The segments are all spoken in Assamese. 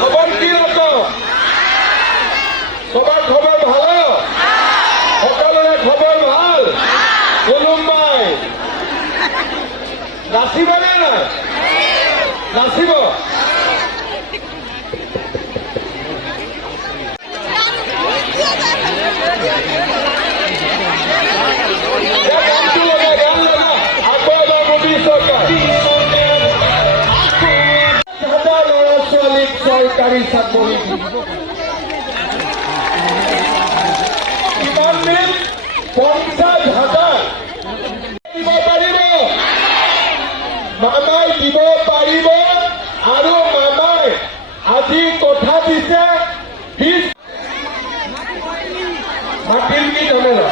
খবর কি রকম? সবার খবর ভালো? সকলের খবর ভাল? বলুন ভাই, নাচিব নে না? নাচিব? সরকারি চাকরি কিমান দিন? 50,000 দিব পাৰিব, মামাই দিব পাৰিব। আৰু মামাই আজি কথা দিছে 20 মাটিৰ কি ঝামেলা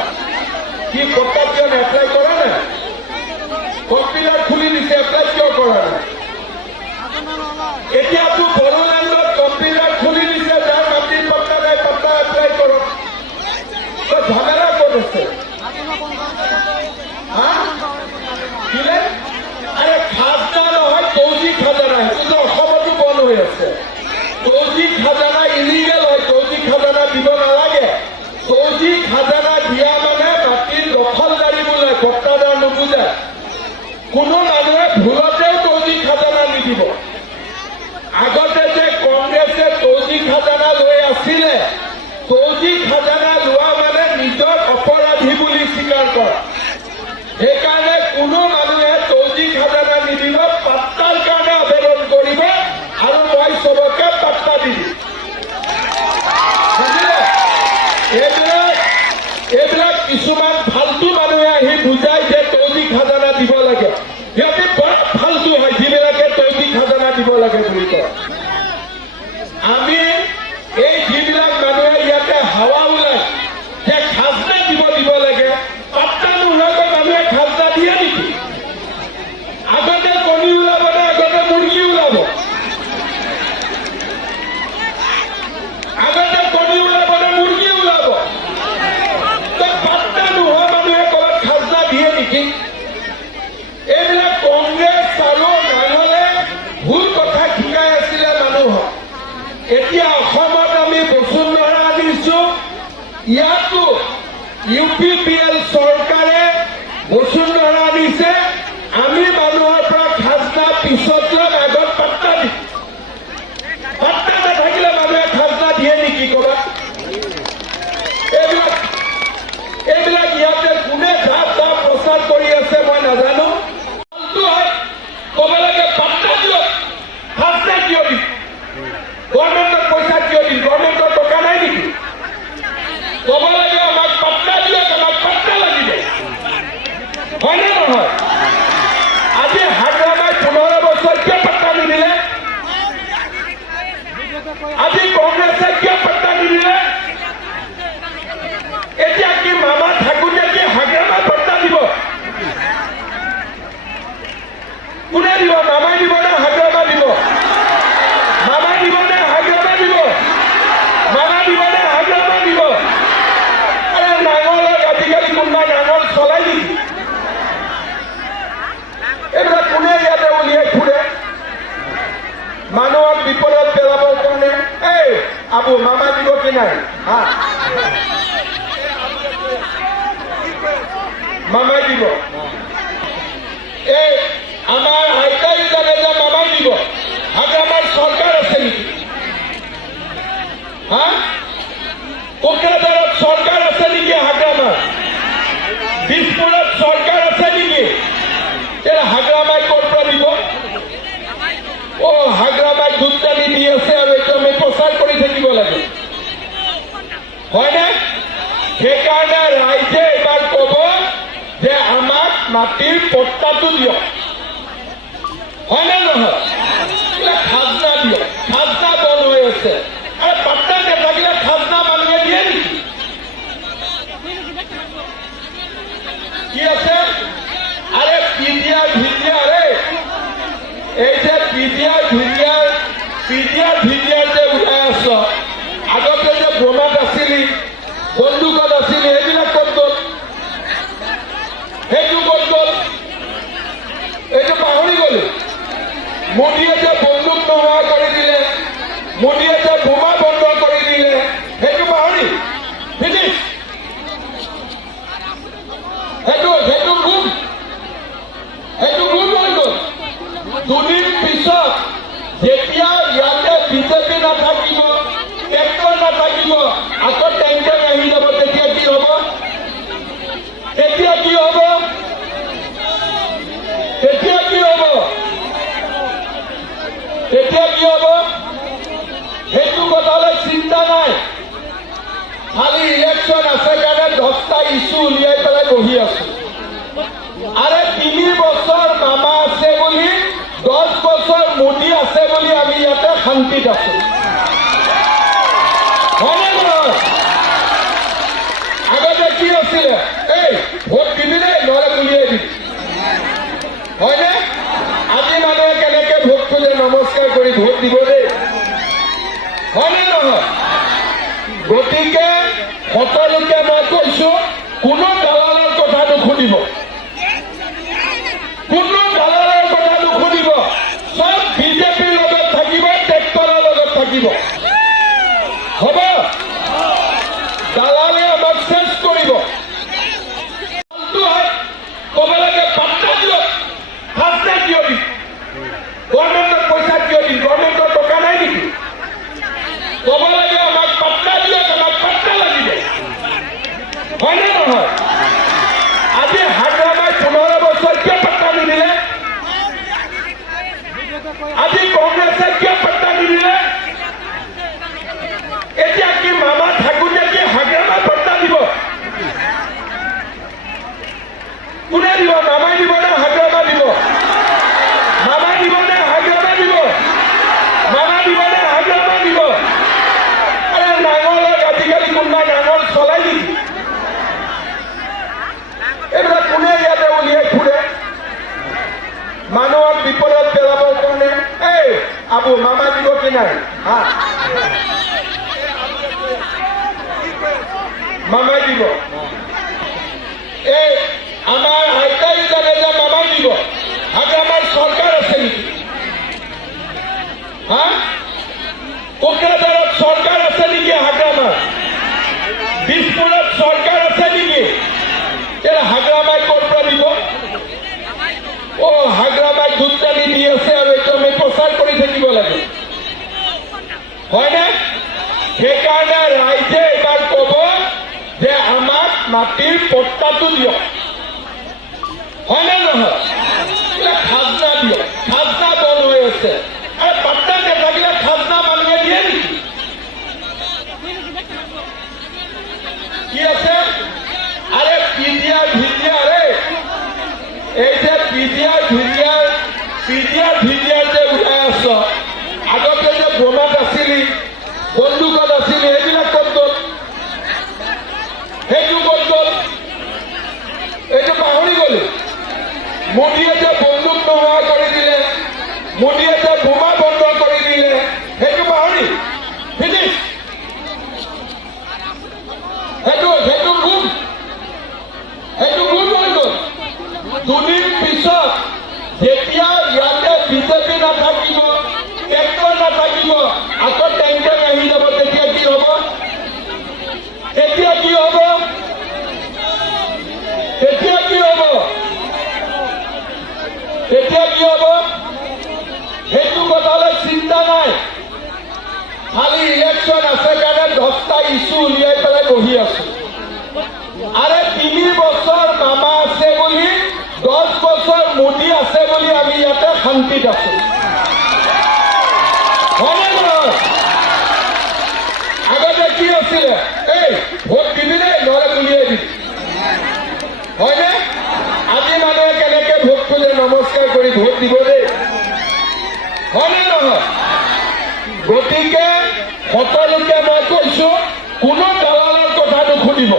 কি পট্টাকিয় এপ্লাই কৰা নাই? কম্পিউটাৰ খুলি দিছে, এপ্লাই কিয় কৰা নাই? এতিয়াতো বড়োলেণ্ডত কম্পিউটাৰ খুলি দিছে, যাৰ মাটিৰ পট্টা নাই পট্টা এপ্লাই কৰক। ঝামেলা ক'ত আছে? দিলে আৰে খাজনা নহয়, তৌজি খাজানা। সেইটো অসমতো বন্ধ হৈ আছে। তৌজি খাজানা ইলিগেল হয়, তৌজি খাজানা দিব নালাগে। তৌজি খাজানা দিয়া মানে মাটিৰ দখলদাৰী বোলে, পট্টাদাৰ নুবুজে। কোনো মানুহে ভুলতেও তৌজি খাজানা নিদিব। আগতে যে কংগ্ৰেছে তৌজি খাজানা লৈ আছিলে, তৌজি খাজানা লোৱা মানে নিজৰ অপৰাধী বুলি স্বীকাৰ কৰা। সেইকাৰণে কোনো মানুহে তৌজি খাজানা নিদিব, পাট্টাৰ কাৰণে আবেদন কৰিব আৰু মই চবকে পাট্টা দি দিম। এইবিলাক কিছুমান ফাল্টু মানুহে আহি বুজাই যে তৌজি খাজানা দিব লাগে। সিহঁতে বৰ ফাল্টু হয় যিবিলাকে তৌজি খাজানা দিব লাগে বুলি কয়। আমি এই যিবিলাক মানুহে ইয়াতে হাৱা ওলায় যে খাজনা দিব লাগে, পাট্টা নোহোৱাকৈ মানুহে খাজনা দিয়ে নেকি? আগতে কণী ওলাব নে আগতে মুৰ্গী ওলাব? আগতে কণী ওলাব নে মুৰ্গী ওলাব? পাট্টা নোহোৱা মানুহে ক'ৰবাত খাজনা দিয়ে নেকি? এইবিলাক কংগ্ৰেছ আৰু নাঙলে ভুল কথা শিকাই আছিলে মানুহক। এতিয়া অসমত আমি বসুন্ধৰা আনিছো, ইয়াতো UPPL চৰকাৰে বসুন্ধৰা আনিছে। আমি মানুহৰ পৰা খাজনা পিছত ল'ম, আগত পাট্টা দিম। পাট্টা নাথাকিলে মানুহে খাজনা দিয়ে নেকি ক'ৰবাত? এইবিলাক ইয়াতে কোনে প্ৰচাৰ কৰি আছে মই নাজানো। ক'ব লাগে পাট্টা দিয়ক, খাজনা কিয় দিম? গভৰ্ণমেণ্টৰ পইচা কিয় দিম? গভৰ্ণমেণ্টৰ টকা নাই নেকি? ক'ব লাগে আমাক পাট্টা দিয়ক, আমাক পাট্টা লাগিব। হয়নে নহয়? আজি হাগ্ৰামাই 15 বছৰ কিয় পাট্টা নিদিলে? আজি কংগ্ৰেছে কিয় পাট্টা নিদিলে? এতিয়া কি মামা থাকোঁতে কি হাগ্ৰামাই পাট্টা দিব? কোনে দিব? মামাই দিব নে হাগ্ৰামা দিব? মামাই দিব নে হাগ্ৰামা দিব? মামা দিব নে হাগ্ৰামা দিব? আৰে নাঙলক আজিকালি কোনোবা নাঙল চলাই নেকি? এইবিলাক কোনে ইয়াতে উলিয়াই ফুৰে মানুহক বিপদত পেলাবৰ কাৰণে? এই আবু মামা দিব কি নাই? হা, মামাই দিব। এই আমাৰ আইতাই জানে যে মামাই দিব। হাগ্ৰামাৰ চৰকাৰ আছে নেকি? হা, কোকৰাঝাৰত চৰকাৰ আছে নেকি? হাগ্ৰামাৰ দিছপুৰত চৰকাৰ আছে নেকি? হাগ্ৰামাই ক'ৰ পৰা দিব? হাগ্ৰামাই দুধদানি দি আছে আৰু এইটো আমি প্ৰচাৰ কৰি থাকিব লাগে, হয়নে? সেইকাৰণে ৰাইজে এইবাৰ ক'ব যে আমাক মাটিৰ পট্টাটো দিয়ক, হয়নে নহয়? খাজনা দিয়ক। খাজনা বন্ধ হৈ আছে। আৰু পাট্টা নাথাকিলে খাজনা মানুহে দিয়ে নেকি? কি আছে? আৰে পিডিআৰ ভিডিআৰ, এই যে পিডিআৰ ভিডিআৰ যে ওলাই আছ, আগতে যে বোমাত আছিলি, বন্দুকত আছিলি, সেইবিলাক ক'ত গ'ল? সেইটো ক'ত গ'ল? এইটো পাহৰি গ'লো। মোদীয়ে যে বন্দুক নোহোৱা কৰি দিলে, মোদীয়ে যে বোমা বন্ধ কৰি দিলে, সেইটো পাহৰি ফিনিছ। সেইটো গুম হৈ গ'ল। দুদিন পিছত যেতিয়া ইয়াতে বিজেপি নাথাকিব, ট্ৰেক্টৰ নাথাকিব, আকৌ টেংকাৰ আহি যাব, তেতিয়া কি হ'ব? তেতিয়া কি হ'ব? তেতিয়া কি হ'ব? তেতিয়া কি হ'ব? সেইটো কথালৈ চিন্তা নাই। খালি ইলেকশ্যন আছে কাৰণে 10টা ইছ্যু উলিয়াই পেলাই বহি আছো। আৰে 3 বছৰ মামা আছে বুলি, 10 বছৰ মোদী আছে বুলি আমি ইয়াতে শান্তিত আছো। হয়নে নহয়? আগতে কি আছিলে? এই ভোট দিবি দেই, নহলে উলিয়াই দিবি। হয়নে? আজি মানুহে কেনেকে ভোট খোজে, নমস্কাৰ কৰি ভোট দিব দেই। হয়নে নহয়? গতিকে সকলোকে মই কৈছো, কোনো দালালৰ কথা নুশুনিব, কোনো দালালৰ কথা নুশুনিব। সব বিজেপিৰ লগত থাকিব, ট্ৰেক্টৰৰ লগত থাকিব। হ'ব? দালালে আমাক চেঞ্জ কৰিব। ক'ব লাগে পাত্তা দিয়ক, ফাৰ্ষ্টে কিয় দিম? গভৰ্ণমেণ্টৰ পইচা কিয় দিম? গভৰ্ণমেণ্টৰ টকা নাই নেকি? ক'ব লাগে আমাক পাত্তা দিয়ক, আমাক পাত্তা লাগিব। হয়নে নহয়? আজি হাগ্ৰামাই 15 বছৰ কিয় পাত্তা নিদিলে? আজি কংগ্ৰেছে কিয় পাত্তা নিদিলে? এতিয়া কি মামা থাকোঁতে কি হাগ্ৰামাই পাত্তা দিব? কোনে দিব? মামাই দিব নে হাগ্ৰামা দিব? মামা দিব নে হাগ্ৰামা দিব? মামা দিব নে হাগ্ৰামা দিব? আৰে নাঙলৰ আজিকালি কোনোবা নাঙল চলাই নেকি? এইবিলাক কোনে ইয়াতে উলিয়াই ফুৰে? মানুহক বিপদত পেলাবৰ কাৰণে। এই আবু মামা দিব কি নাই? হা, মামাই দিব। এই আমাৰ আইতাই জানে যে মামাই দিব। হাগ্ৰামাৰ চৰকাৰ আছে নেকি? হা, কোকৰাঝাৰত চৰকাৰ আছে নেকি? হাগ্ৰামাৰ দিছপুৰত চৰকাৰ আছে নেকি? হাগ্ৰামাই ক'ৰ পৰা দিব? হাগ্ৰামাই দুটানি দি আছে আৰু এইটো আমি প্ৰচাৰ কৰি থাকিব লাগে। হয়নে? সেইকাৰণে ৰাইজে এইবাৰ ক'ব যে আমাক মাটিৰ পট্টাটো দিয়ক। হয়নে নহয়? খাজনা দিয়ক। খাজনা বন্ধ হৈ আছে। আৰু পাট্টা নাথাকিলে খাজনা মানুহে দিয়ে নেকি? কি আছে? আৰে পিজিআৰ ভিজিআৰ, এই যে পিজিআৰ ভিজিআৰ যে ওলাই আছ, আগতে যে বোমাত আছিলি, বন্দুকত আছিলি, এইবিলাক ক'ত গ'ল? সেইটো ক'ত গ'ল? এইটো পাহৰি গ'লো। মোদীয়ে যে বন্দুক নোহোৱা কৰি দিলে, মোদীয়ে যে বোমা বন্ধ কৰি দিলে, সেইটো পাহৰি ফিনিছ। সেইটো গুম হৈ গ'ল। দুদিন পিছত যেতিয়া ইয়াতে বিজেপি নাথাকিব, ট্ৰেক্টৰ নাথাকিব, আকৌ টেংকাৰ আহি যাব, তেতিয়া কি হ'ব? তেতিয়া কি হ'ব? তেতিয়া কি হ'ব? তেতিয়া কি হ'ব? সেইটো কথালৈ চিন্তা নাই। খালি ইলেকশ্যন আছে কাৰণে 10টা ইছ্যু উলিয়াই পেলাই বহি আছো। আৰে 3 বছৰ মামা আছে বুলি, 10 বছৰ মোদী আছে বুলি আমি ইয়াতে শান্তিত আছো। হয়নে নহয়? আগতে কি আছিলে? এই ভোট দিবি দেই, নহলে উলিয়াই দিবি। হয়নে? আজি মানুহে কেনেকে ভোট খোজে, নমস্কাৰ কৰি ভোট দিব দেই। হয়নে নহয়? গতিকে সকলোকে মই কৈছো, কোনো দালালৰ কথা নুশুনিব।